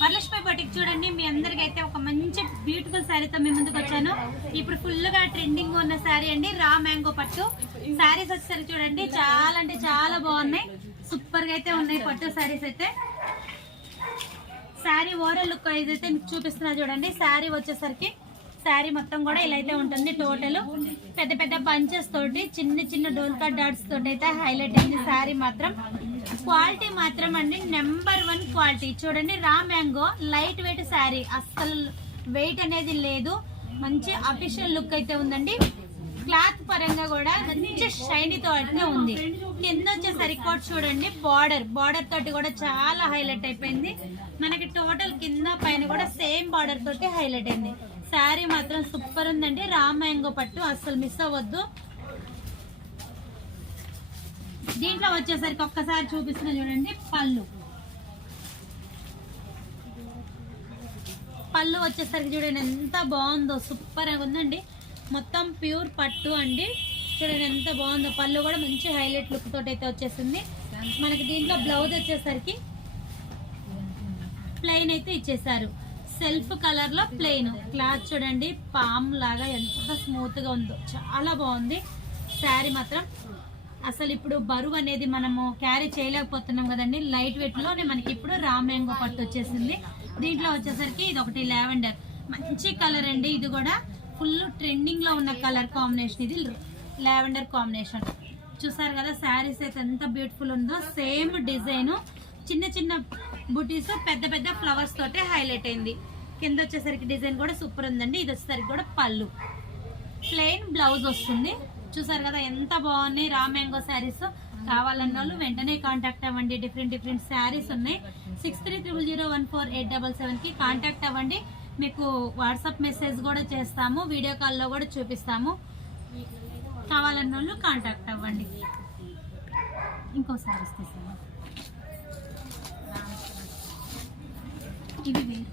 Varalakshmi boutique చూడండి, మీ అందరికి అయితే ఒక మంచి బ్యూటిఫుల్ శారీతో మీ ముందుకు వచ్చాను. ఇప్పుడు ఫుల్ గా ట్రెండింగ్ ఉన్న శారీ అండి, రా మ్యాంగో పట్టు శారీస్ వచ్చేసరికి చూడండి చాలా అంటే చాలా బాగున్నాయి, సూపర్ గా అయితే ఉన్నాయి పట్టు శారీస్ అయితే. శారీ ఓవరాల్ లుక్ ఏదైతే మీకు చూపిస్తున్నా చూడండి. శారీ వచ్చేసరికి శారీ మొత్తం కూడా ఇలా అయితే ఉంటుంది. టోటల్ పెద్ద పెద్ద బంచెస్ తోటి చిన్న చిన్న డోల్కా డాట్స్ తోటి అయితే హైలైట్ అయింది. శారీ మాత్రం క్వాలిటీ మాత్రం అండి నెంబర్ 1 క్వాలిటీ. చూడండి raw mango light weight sari, అస్సలు వెయిట్ అనేది లేదు, మంచి అఫీషియల్ లుక్ అయితే ఉందండి. క్లాత్ పరంగా కూడా మంచి షైనీతో అయితే ఉంది. కింద వచ్చేసరికి కూడా చూడండి బార్డర్ తోటి కూడా చాలా హైలైట్ అయిపోయింది. మనకి టోటల్ కింద పైన కూడా సేమ్ బార్డర్ తోటి హైలైట్ అయింది. శారీ మాత్రం సూపర్ ఉందండి, రా మ్యాంగో పట్టు అస్సలు మిస్ అవ్వద్దు. దీంట్లో వచ్చేసరికి ఒక్కసారి చూపిస్తున్నా చూడండి. పళ్ళు వచ్చేసరికి చూడండి ఎంత బాగుందో, సూపర్ గా ఉందండి. మొత్తం ప్యూర్ పట్టు అండి, చూడండి ఎంత బాగుందో. పళ్ళు కూడా మంచి హైలైట్ లుక్ తోటి అయితే వచ్చేసింది. మనకి దీంట్లో బ్లౌజ్ వచ్చేసరికి ప్లెయిన్ అయితే ఇచ్చేసారు, సెల్ఫ్ కలర్ లో ప్లెయిన్. క్లాత్ చూడండి పామ్ లాగా ఎంత స్మూత్ గా ఉందో, చాలా బాగుంది. శారీ మాత్రం అసలు ఇప్పుడు బరువు అనేది మనము క్యారీ చేయలేకపోతున్నాం కదండి, లైట్ వెయిట్ లోనే మనకి ఇప్పుడు రా మ్యాంగో పట్టు వచ్చేసింది. దీంట్లో వచ్చేసరికి ఇది ఒకటి లావెండర్, మంచి కలర్ అండి. ఇది కూడా ఫుల్ ట్రెండింగ్ లో ఉన్న కలర్ కాంబినేషన్, ఇది లావెండర్ కాంబినేషన్. చూసారు కదా శారీస్ అయితే ఎంత బ్యూటిఫుల్ ఉందో. సేమ్ డిజైన్, చిన్న చిన్న బుటీస్, పెద్ద పెద్ద ఫ్లవర్స్ తోటే హైలైట్ అయింది. కింద వచ్చేసరికి డిజైన్ కూడా సూపర్ ఉందండి. ఇది వచ్చేసరికి కూడా పళ్ళు, ప్లెయిన్ బ్లౌజ్ వస్తుంది. చూసారు కదా ఎంత బాగున్నాయి రా మ్యాంగో శారీస్. కావాలన్న వాళ్ళు వెంటనే కాంటాక్ట్ అవ్వండి. డిఫరెంట్ శారీస్ ఉన్నాయి. 6300148777 కి కాంటాక్ట్ అవ్వండి. మీకు వాట్సాప్ మెసేజ్ కూడా చేస్తాము, వీడియో కాల్లో కూడా చూపిస్తాము. కావాలన్న వాళ్ళు కాంటాక్ట్ అవ్వండి. ఇంకో శారీస్ తీసాము, ఇవి వేరు.